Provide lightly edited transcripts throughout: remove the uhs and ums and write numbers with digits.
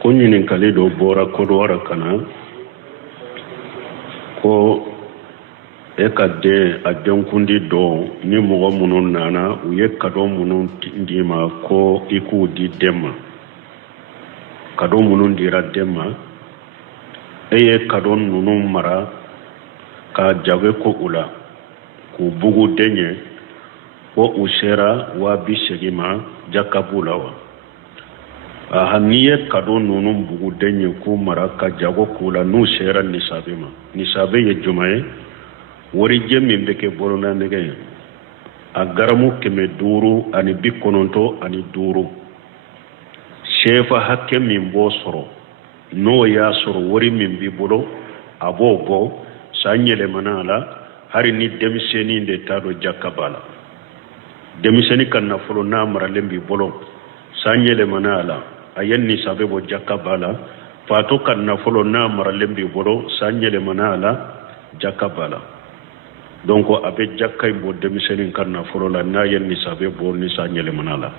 ko ɲininkali dɔ bɔra kodowara ka na ko e ka den a denkundi dɔ ni mɔgɔ minnu nana u ye kado minnu d'i ma ko i k'u di den ma kado minnu dira den ma e ye kado ninnu mara ka jabe ko u la k'u bugu den ye ko u sera 280 ma jakabu la wa n'i ye kado ninnu bugu den ye k'u mara ka jago k'u la n'u sera nisabe ma nisabe ye juma ye warijɛ min bɛ kɛ bɔlɔla nɛgɛ ye a garamu 595 sefa hakɛ min b'o sɔrɔ n'o y'a sɔrɔ wari min b'i bolo a b'o bɔ san yɛlɛmana a la hari ni denmisɛnnin de t'a dɔn jakaba la denmisɛnnin ka nafolo n'a maralen b'i bolo san yɛlɛmana a la a ye nisabe bɔ jakaba la fato ka nafolo n'a maralen b'i bolo san yɛlɛmana a la jakaba la donc a bɛ jakka in bɔ denmisɛnnin ka nafolo la n'a ye nisabe bɔ ni san yɛlɛmana la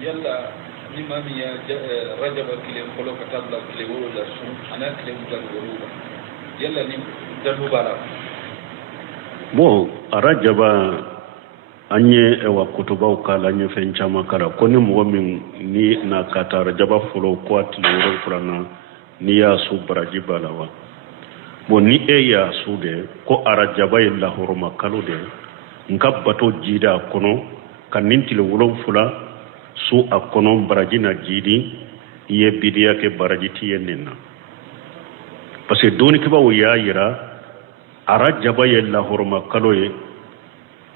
yalla ni mami ya rajaba kile folo ka tabla kile wolo la sun ana kile mutal wolo yalla ni dalu bala bon rajaba anye ewa kutubaw kala anye fen chama kala ko ni mo min ni na kata rajaba folo ko atli wolo fulana ni ya su baraji bala wa bon ni e ya su de ko arajaba illa hurma kalu de ngabbato jida kono kan ninti wolo fula su a kono baraji na jidi iye bidiya ke baraji tiye ninna parce que doni kiba wo ya yira ara jaba ye la horma kalo ye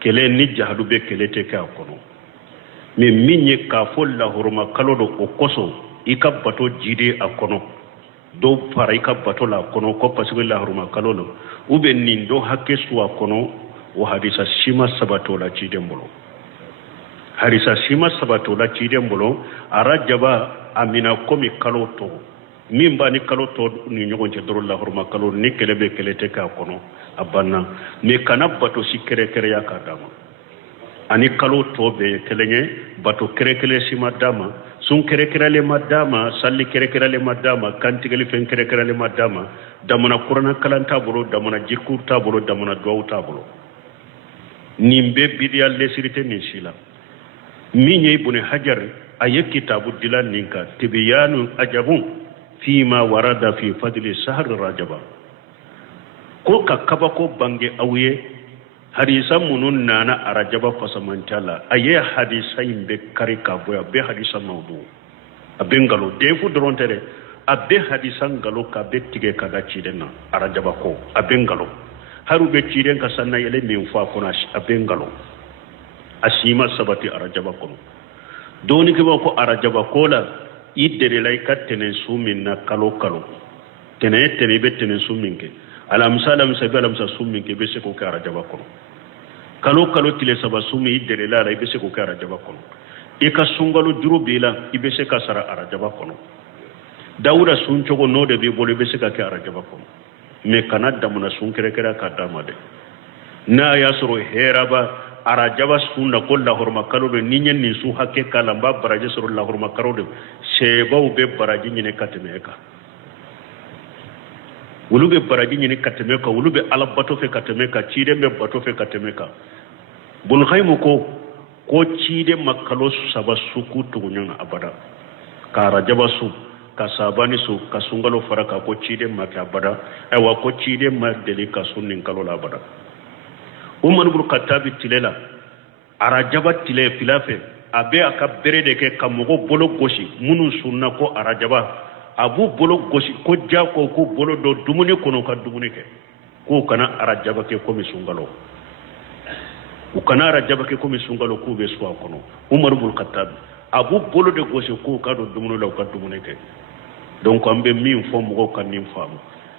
kele ni jahadu be kele te ka kono mais minye ka fo la horma kalo do o koso ika bato jidi a kono do fara ika bato la kono ko parce que la horma kalo do ube nin do hakke su a kono o hadisa shima sabato la jide mbolo harisa sima sabato la ciden bolo ara jaba amina komi kalo to min ba ni kalo to ni nyogon ce doro la horma kalo ni kelebe kelete ka kono abanna me kana bato sikere kere ya kadama ani kalo to be kelenye bato kere kele sima dama sun kere kere le madama salli kere kere le madama kantigeli fen kere kere le madama damana qur'ana kalanta bolo damana jikurta bolo damana duauta bolo nimbe bidial lesirite ni sila minye ibn hajar aye kitabu dilan ninka tibyanu ajabun fima warada fi fadli shahr rajaba ko kakkaba ko bange awye hadisa munun nana arajaba fasamantala aye hadisa imbe karika boya be hadisa mawdu abengalo defu drontere abbe hadisa ngalo ka be tige kada chidena arajaba ko abengalo harube chiden ka sanna yele min fa kona abengalo asima sabati arajaba kono doni ke ko arajaba kola idere lay katene sumin na kalo tene be tene sumin ke alam salam sabalam sa sumin ke be se ko arajaba kono kalo tile saba sumi idere la be se ko arajaba kono e ka sungalo juru bila ibe se ka sara arajaba kono dawuda sun chogo no de be bole be se ka arajaba kono me kanada muna sun kere kere ka damade na yasro heraba arajaba sunna ko la horma karodo ni nyen ni su hakke kala mba baraje suru la horma karodo sebaw be baraje nyine katemeka wulube baraje nyine katemeka wulube ala bato fe katemeka chide be bato fe katemeka bul khaymu ko chide makalo saba suku tugunya abada ka rajaba su ka sabani su ka sungalo faraka ko chide makya abada aywa ko chide ma delika sunnin kalo la abada umar ibn khattab tilela arajaba tile filafe abe aka berede ke kamogo bolo goshi munu sunna ko arajaba abu bolo goshi ko jako ko bolo do dumuni kono ka dumuni ke ko kana arajaba ke ko misungalo o kana arajaba ke ko misungalo ko be swa kono umar ibn khattab abu bolo de goshi ko ka do dumuni law ka dumuni ke donc ambe min fo mo ko nim famu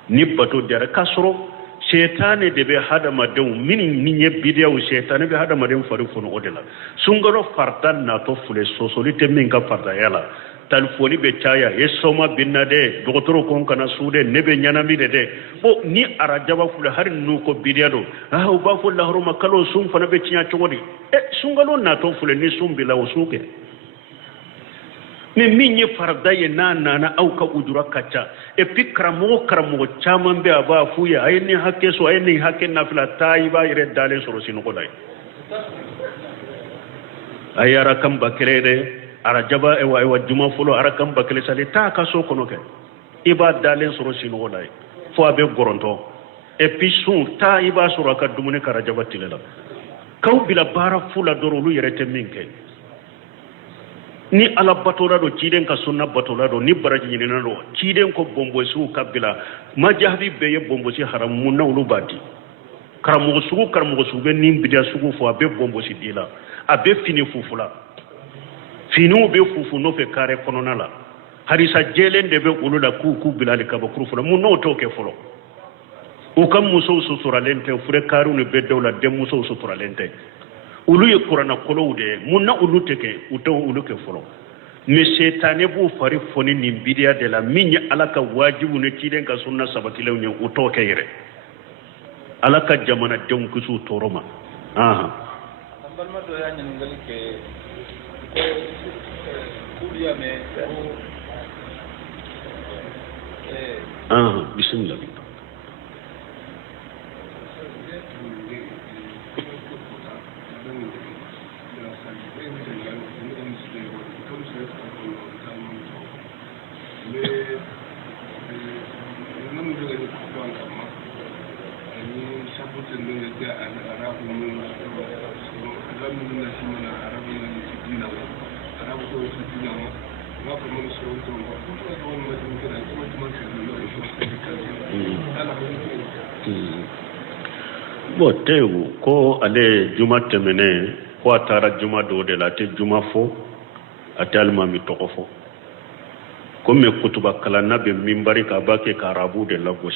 ni bato dara kasro shetane de be hadama dew min ni bidiya o shetane be hadama dew faru fono odela sungaro fartan na to fule sosolite min ka farta yala talfoni be caya e soma binna de dogotoro kon kana sude nebe nyanami de bo ni arajaba fula har nu ko bidiado o ba fu lahru makalo sum fana be cinya chogodi sungalo na to fule ni sum bila usuke mais min ye farda ye na au ka udura kacha e pikramo karamo chaman be aba fuya ayni hakke so ayni hakke na fila taiba ire dale soro sino ko dai ayara kam bakrede arajaba e wa juma fulo ara kam bakle sale ta ka so kono ke iba dale soro sino ko dai fo abe goronto e pisun ta iba soro ka dumune karajaba tilela kaw bila bara fula dorolu yere teminke ni ala batola do ciden ka sunna batola do ni baraji ni nano ciden ko bombo su kabila ma jahbi be ye bombo si haram mun nawlu badi karamo su be ni bidia sugu fo abe bombo si dila abe fini fufula finu be fufu no fe kare konona la harisa jelen de be ulula ku bilal ka ba kurufula mun no to ke folo o kam muso su suralente fure karu ne be dawla de muso su suralente ulu ye kurana kolo de munna ulu teke uto ulu ke folo mais setane bu fari foni ni bidia de la minya alaka wajibu ne kiden ka sunna sabati lew nyen uto ke yere alaka jamana dem kusu toroma ambalma do ya nyen ngal ke ko kuliya me bismillah bo tewu ko ale juma temene ko atara juma do de la te juma fo atalma mi tokofo ko me kutuba kala nabe mimbari ka bake ka arabu de lagos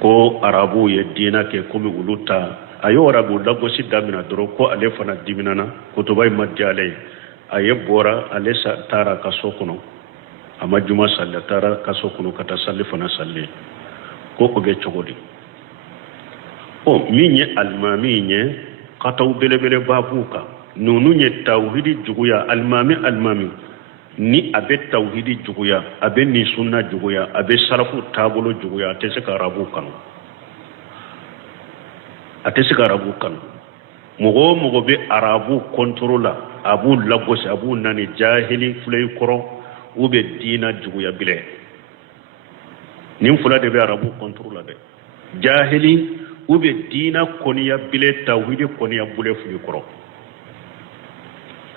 ko arabu ye dina ke ko mi uluta ayo arabu lagos damina doro ko ale fana diminana kutuba majale aye bora ale sa tara ka sokuno ama juma salla tara ka sokuno kata salli fana salli ko be chogodi o minye almami nye kataw belebele babuka nunu nye tawhidi juguya almami ni abe tawhidi juguya abe ni sunna juguya abe salafu tabulo juguya te se karabu kan mogo be arabu kontrola abu lagos abu nani jahili fulay koro ube dina juguya bile nim fula de be arabu kontrola de jahili ube dina koniya bile tawhidi koniya bule fulay koro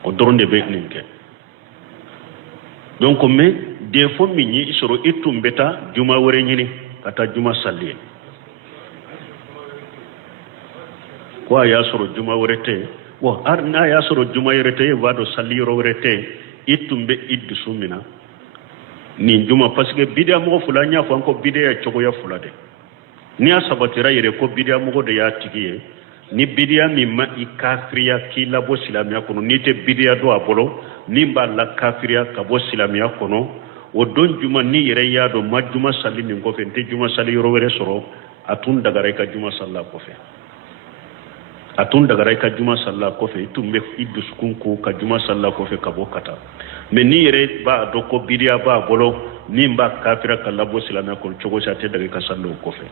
o doronde be ninke donc mais des fois minyi isoro itumbeta juma wore nyini kata juma salli ko ya soro juma wore te wo arna ya soro juma wore te wado salli wore te itumbe iddu sumina ni juma parce que bidia mo fulanya fa ko bidia choko ya fulade ni asabatira yere ko bidia mo de ya tigiye ni bidia mi ma ikafriya ki labo silamiya kono ni te bidia do abolo ni ba la kafriya ka bo silamiya kono o don juma ni yere ya do majuma salli min ko fe te juma salli yoro were soro atun daga re ka juma salla ko fe tumbe iddu sukun ko ka juma salla ko fe ka bo kata mais ni yere ba do ko bidia ba bolo ni ba kafira ka labo silamiya kono chogo sa te daga ka sallo ko fe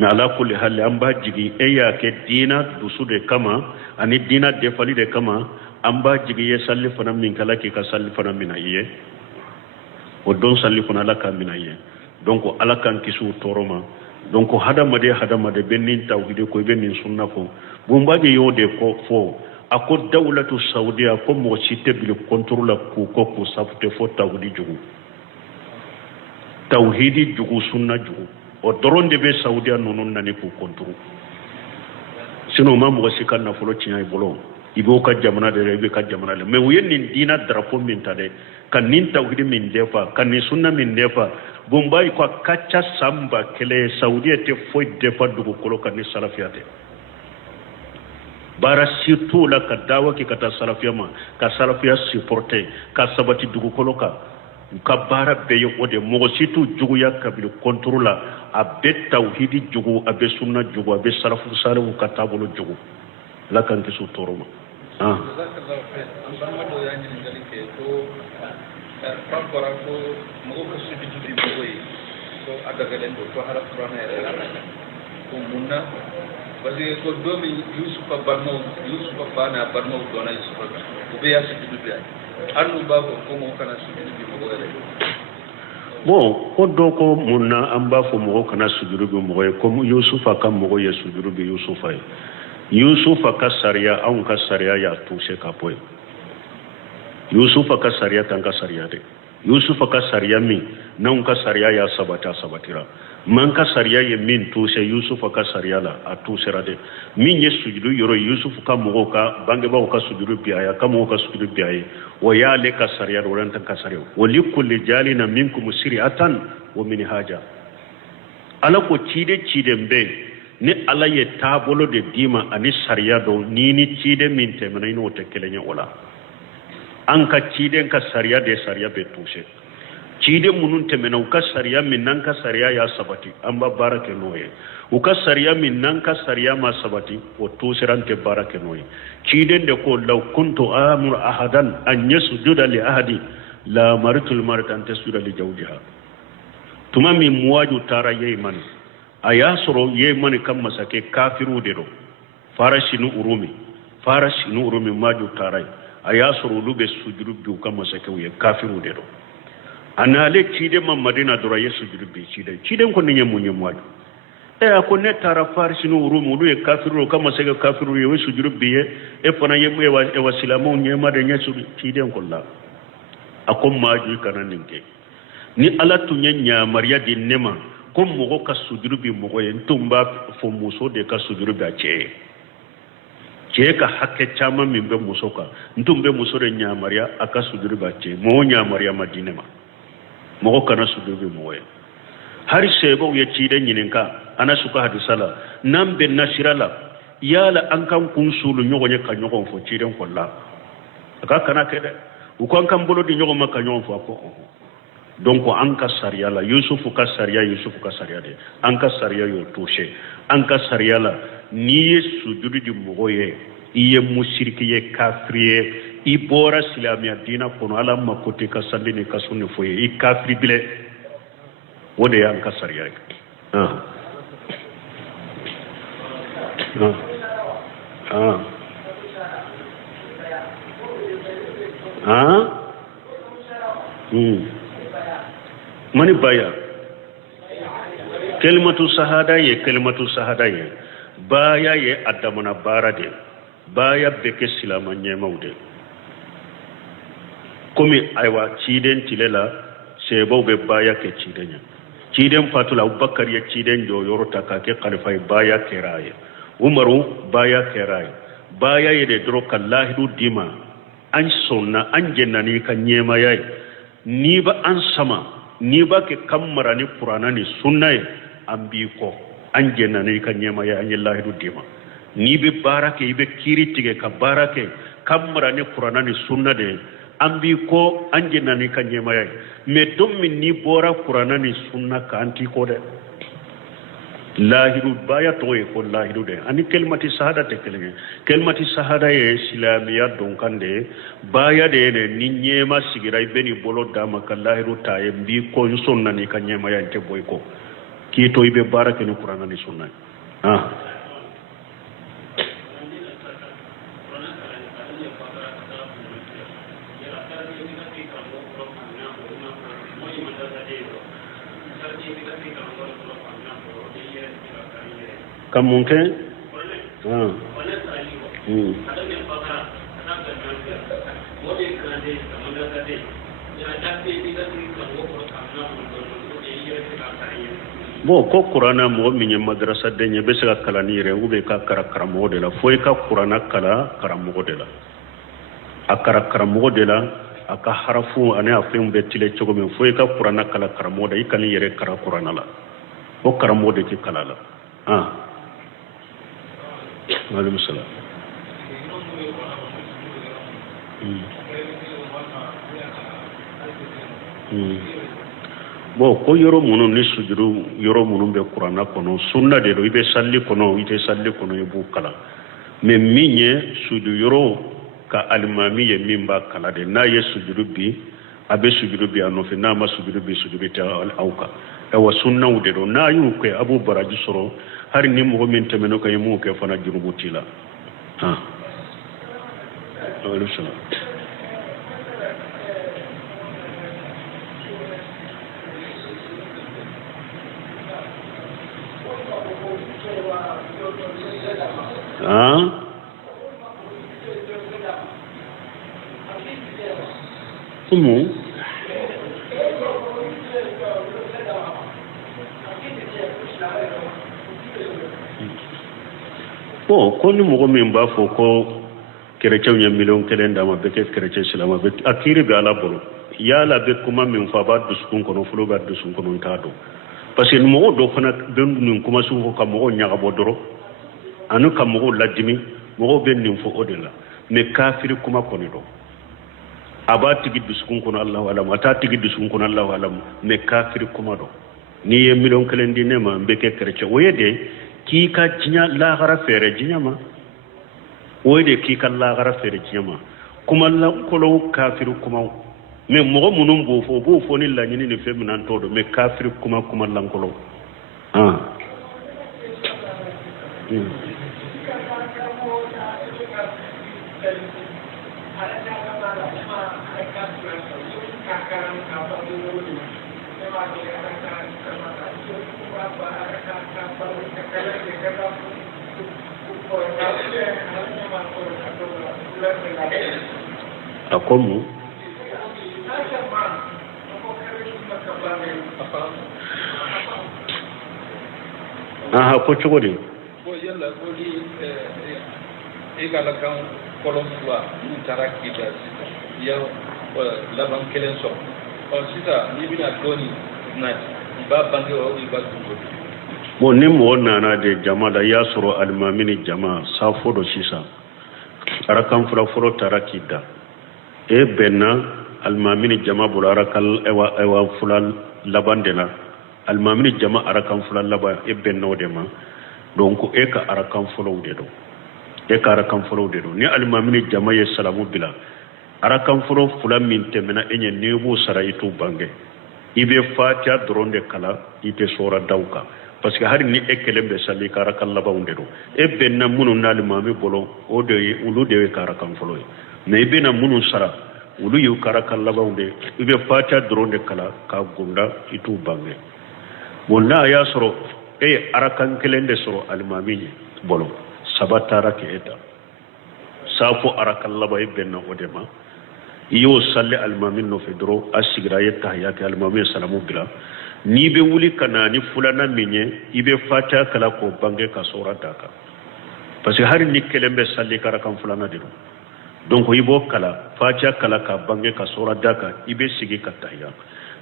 mais ala kulli hal amba jigi eya ke dina dusude kama ani dina defali de kama amba jigi ye salli fana min kala ki ka salli fana min aye o don salli fana la ka min aye donc ala kan kisu toroma donc hadamade benin tawhid ko benin sunna ko bumbaje yode ko fo ako dawlatu saudiya ko mo cité bil contrôle ko safte fo tawhidi jugu sunna jugu o doronde be saudiya nonon nani ko contrôle sino mamu wasikan na folo cinya bolo ibo ka jamana de rebe ka jamana le mais wuyen nin dina drapo min tade kan nin tawhid min defa kan ni sunna min defa bombay ko kacha samba kele saudiya te foy defa dugo kolo kan ni salafiyate bara surtout la ka dawa ki kata salafiya ma ka salafiya supporter ka sabati dugu koloka ka bara be yo de mo surtout jugu ya kabil contrôle a be tawhidi jugu a be sunna jugu a be salafu salafu ka tabolo jugu la kan ki su toroma jazakallahu khair am barma do yani ngali ke to par rapport ko mo ko su bi boy ko adaga len do to haraf qur'an ko munna parce que ko domi yusufa bana barno dona yusufa ko be ya su bi annu ba ko mo kana su bi mo wala bon ko do ko munna an ba fo mo kana sujuru bi mo ko yusufa kam mo ye sujuru bi yusufa ka sariya an ka sariya ya tushe ka poy yusufa ka sariya tan ka sariya de yusufa ka sariya min nan ka sariya ya sabatira man ka sariya ye min tushe yusufa ka sariya la a tusera de min ye sujudu yoro yusufu ka mo ka bange ba ka sujudu biya ka mo ka sujudu biya wa ya le ka sariya do ran tan ka sariya wa li kulli jalina minkum sir'atan wa minhaja ala ko cide mbe ni ala ye tabolo de dima ani sariya do ni cide min te mana ino te kelenya wala an ka cide ka sariya de sariya be tushe cide munun te mena ka sariya min nan ka sariya ya sabati an ba barake noye ka sariya min nan ka sariya ma sabati o tusiran te barake noye cide de ko law kuntu amur ahadan an yasjuda li ahadi la maritul martan tasjuda li jawdiha tuma mi muwaju tara yeyman aya soro yeyman kam masake kafiru de do farashinu urumi maju tara aya soro lube sujudu bi kam masake ye kafiru de do anale cide man madina dora yesu jurubi cide ko ne munye mwaju ko ne tara farshinu urumi du e kafiru kam masake kafiru ye yesu jurubi e fana yemu e wasilamu nyema de yesu cide ko la akom maju kana ninke ni ala tunye nya mariya di nema ko mogo ka sujuru bi mogo ye ntumba fo muso de ka sujuru bi ce ka hakke chama min be muso ka ntumbe muso de nya mariya aka sujuru ba ce mo nya mariya madine ma mogo kana sujuru bi mogo ye har sebo ye ci de nyininka ana suka hadisala nambe nashirala yala an kan kun sulu nyogo nye ka nyogo fo ci den kolla aka kana kede u kan kan bolo di nyogo maka nyogo fo ko donc an ka sariya la yusufu ka sariya de an ka sariya yo touché an ka sariya la ni ye sujudu di mogo ye iye musiriki ye kafriye i bora silamiya dina kono ala makote ka sandini ka sunni foye i kafri bile wode ya an ka sariya mani baya kalimatu shahada ye baya ye adamana barade baya beke silama nyemawde komi aywa ciden tilela sebo be baya ke cidenya ciden fatula abubakar ye ciden jo yorota ka ke khalifa baya keraye umaru baya keraye baya ye de dro kallahidu dima an sonna an jennani kan nyema yayi ni ba an sama ni ba ke kammara ni qur'ana ni sunna an bi ko an jenna ni kan nyema ya Allah du dima ni be barake ibe kiri tige ka barake kammara ni qur'ana ni sunna de an bi ko an jenna ni kan nyema ya me dum min ni bora qur'ana ni sunna ka anti ko de lahiru baya toye ko lahiru de ani kelmati shahada te kelmati shahada ye islamiya don kande baya de ne ni nyema sigirai beni bolo dama ka lahiru taye mbi ko sunna ni kan nyema yante boy ko ki to ibe baraka ni qur'ana ni sunna kam mungkin bo ko qur'ana mo min madrasa de nye be saka kala ni re ube ka kara mo de la foy ka qur'ana kala kara mo de la akara mo de la aka harafu ane afim be tile chogo men foy ka qur'ana kala kara mo de ikani yere kara qur'ana la o kara mo de ki kala la alaikum salam bon ko yoro munu ni sujudu yoro munu be qur'ana kono sunna de do ibe salli kono ite salli kono ibu kala mais minye sujudu yoro ka almami ye mimba kala de na ye sujudu bi abe sujudu bi anofi na ma sujudu bi sujudu ta auka e wa sunna wude do na yu ko abu baraji soro har ni mo min temeno kay mu ke fana jurubutila ha Como? Bon, ko ni mɔgɔ min b'a fɔ ko chrétien ye miliyɔn kelen d'a ma bɛɛ kɛ chrétien silama bɛ a kiiri bɛ ala bolo yala bɛ kuma min fɔ a b'a dusukun kɔnɔ fɔlɔ b'a dusukun kɔnɔ n t'a dɔn parce que mɔgɔ dɔ fana bɛ nin kuma sugu fɔ ka mɔgɔw ɲagabɔ dɔrɔn ani ka mɔgɔw ladimi mɔgɔw bɛ nin fɔ o de la mais kafiri kuma kɔni dɔn a b'a tigi dusukun kɔnɔ Allahu alam a t'a tigi dusukun kɔnɔ Allahu alam mais kafiri kuma dɔn n'i ye miliyɔn kelen di ne ma n bɛ kɛ chrétien o ye de k'i ka diɲɛ lahara fɛɛrɛ diɲɛ ma o ye de k'i ka lahara fɛɛrɛ diɲɛ ma kuma lankolonw kafiri kumaw mais mɔgɔ minnu b'o fɔ o b'o fɔ ni laɲini ni fɛn min an t'o dɔn mais kafiri kuma lankolonw a como ko cogo di ko yalla ko li egala kan kolon fula ni taraki da ya laban kelen so on sita ni bina doni na ba bangi o ba dungo bon ni mo nana de jama da ya soro almamini jama safo do sisa arakan fura foro taraki da e benna almamini jama bul arakal ewa fulal labandena almamini jama arakan fulal laba e benna odema donc e ka arakan folo de do ni almamini jama ye salamu bila arakan folo fulan min temena enye nebu saraitu bange ibe fatia dronde kala ite sora dauka parce que hari ni ekelembe sali karakan laba unde do e benna munu almami bolo o de ulu de karakan folo mais ibe na munu sara ulu yu karakan laba unde ibe fatia dronde kala ka gunda itu bange wonna ya soro e arakan kelende soro almami bolo sabatara ke eta safo arakan laba ibenna odema iyo salle almami no fedro asigra yetta hayati almami salamu bila ni be wuli kana ni fulana minye ibe fata kala ko bange ka sora daka parce que har ni kelembe salle karakan fulana diro donc ibo kala fata kala ka bange ka sora daka ibe sigi kataya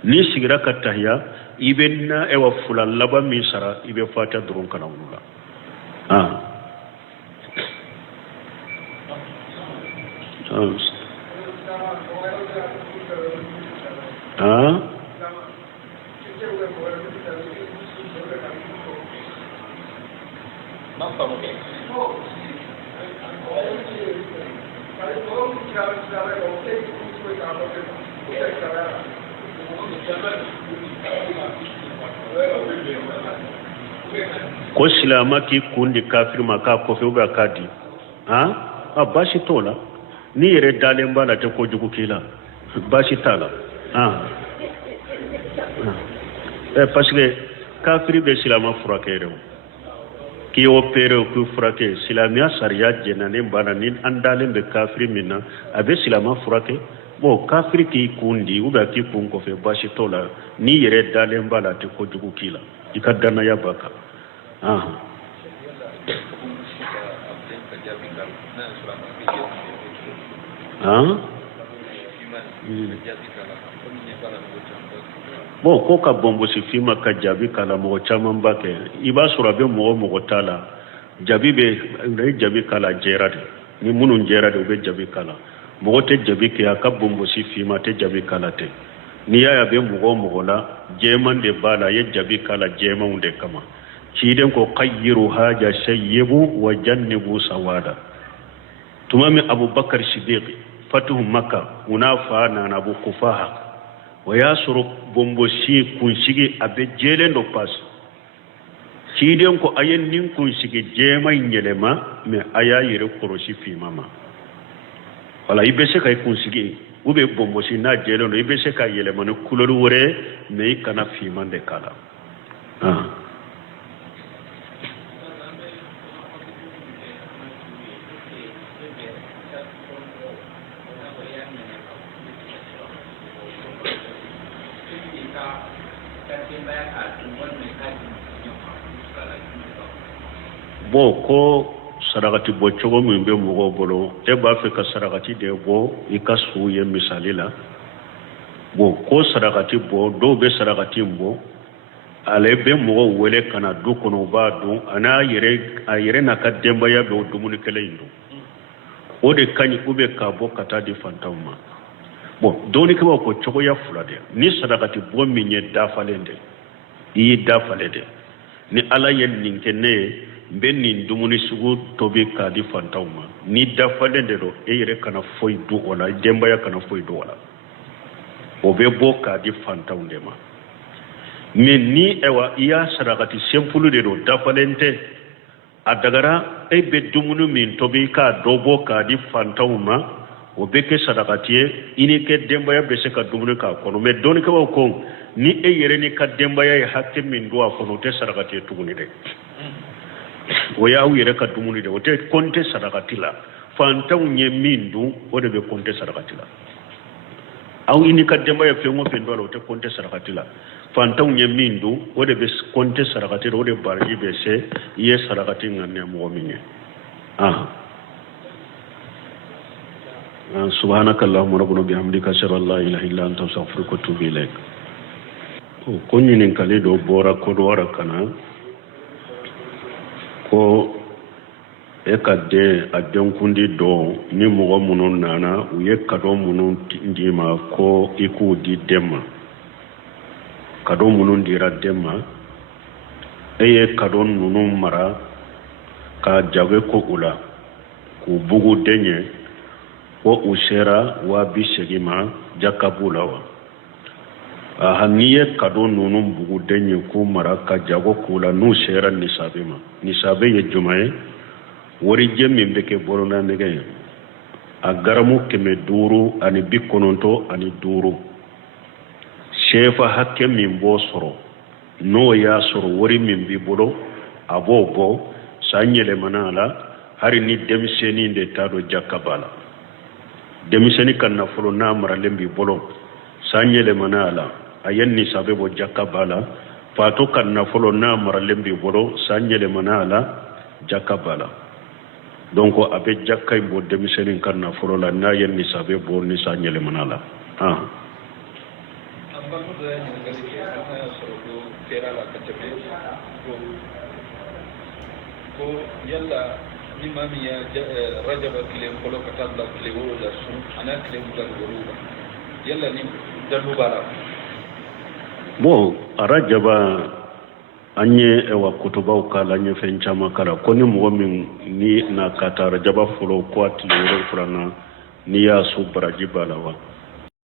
ni sigira kataya ibe na ewa fulan laba mi sara ibe fata dron kana wula ko silama ki kundi kafir maka ko fe uba kadi bashi tola ni yere dalen bala ta ko jugu kila bashi tala parce que kafir be silama furakere ki opere ku furake silamiya sariya jenane bana ni andalen be kafir minna abe silama furake bo kafir ki kundi uba ki kun ko fe bashi tola ni yere dalen bala ta ko jugu kila ikadana ya baka bon ko ka bombo si fima ka jabi kala mo chaman bake iba sura be mo tala jabi be jabi kala jerade ni munun jerade be jabi kala mogo te jabi ke aka bombo si fima te jabi kala te ni ya be mogo la jeman de bala ye jabi kala jeman de kama ciden ko qayyiru haja shayyibu wa jannibu sawada tumami abubakar siddiq fatuhu makka una fa na abu kufaha wa yasuru bombo si kunsigi abe jelen do pas ciden ko ayen nin kunsigi jemay nyelema me aya yire korosi fi mama wala ibe se kay kunsigi ube bombo si na jelen do ibe se kay yelema no kulolu wore me kana fi mande kala bo ko sarakati bo cogo min be mogo bolo e b'a fɛ ka sarakati de bɔ i ka su ye misali la bo ko sarakati bɔ dɔw be sarakati bɔ ale be mogo wele kana du kɔnɔ b'a dun a yɛrɛ n'a ka denbaya bɛ o dumuni kelen in dun o de kaɲi u bɛ k'a bɔ ka taa di fantanw ma bon dɔɔnikɛlaw ko cogoya fila de ni sarakati bɔ min ye dafalen de i y'i dafalen de ni ala ye nin kɛ ne ye n bɛ nin dumuni sugu tobi k'a di fantanw ma ni dafalen de don e yɛrɛ kana foyi dun o la denbaya kana foyi dun o la o bɛ bɔ k'a di fantanw de ma mais ni ewa i y'a sarakati senfulu de don dafalen tɛ a dagara e bɛ dumuni min tobi k'a dɔ bɔ k'a di fantanw ma o bɛ kɛ sarakati ye i ni kɛ denbaya bɛ se ka dumuni k'a kɔnɔ mais dɔɔnikɛlaw ko ni e yɛrɛ ni ka denbaya ye hakɛ min don a kɔnɔ o tɛ sarakati ye tuguni dɛ o y'aw yɛrɛ ka dumuni de o tɛ compter sarakati la fantanw ye min dun o de bɛ compter sarakati la aw i ni ka denbaya fɛn o fɛn dɔ la o tɛ compter sarakati la fantanw ye min dun o de bɛ compter sarakati la o de baraji bɛ se i ye sarakati ŋaniya mɔgɔ min ye سبحانك اللهم ربنا بحمدك اشهد ان لا اله الا انت استغفرك واتوب اليك ko ɲininkali dɔ bɔra kodowara kana ko e ka den a denkundi dɔ ni mɔgɔ minnu nana u ye kado minnu d'i ma ko i k'u di den ma kado minnu dira den ma e ye kado ninnu mara ka jabe ko u la k'u bugu den ye ko u sera 280 ma jakabu la wa n'i ye kado ninnu bugu den ye k'u mara ka jago k'u la n'u sera nisabe ma nisabe ye juma ye warijɛ min bɛ kɛ bɔlɔla nɛgɛ ye a garamu 595 sefa hakɛ min b'o sɔrɔ n'o y'a sɔrɔ wari min b'i bolo a b'o bɔ san yɛlɛmana a la hari ni denmisɛnnin de t'a dɔn jakaba la denmisɛnnin ka nafolo n'a maralen b'i bolo san yɛlɛmana a la a ye nisabe bɔ jakaba la fato ka nafolo n'a maralen b'i bolo san yɛlɛmana a la jakaba la donc a bɛ jaka in bɔ denmisɛnnin ka nafolo la n'a ye nisabe bɔ ni san yɛlɛmana la ko yalla ni mami ya rajaba kile kolo katabla kile wolo la sun ana kile mutal wolo yalla ni dalu bala bon rajaba anye ewa kutubaw kala anye fen chama kala ko ni mɔgɔ min ni na kata rajaba folo ko atile wolo frana ni ya su baraji bala wa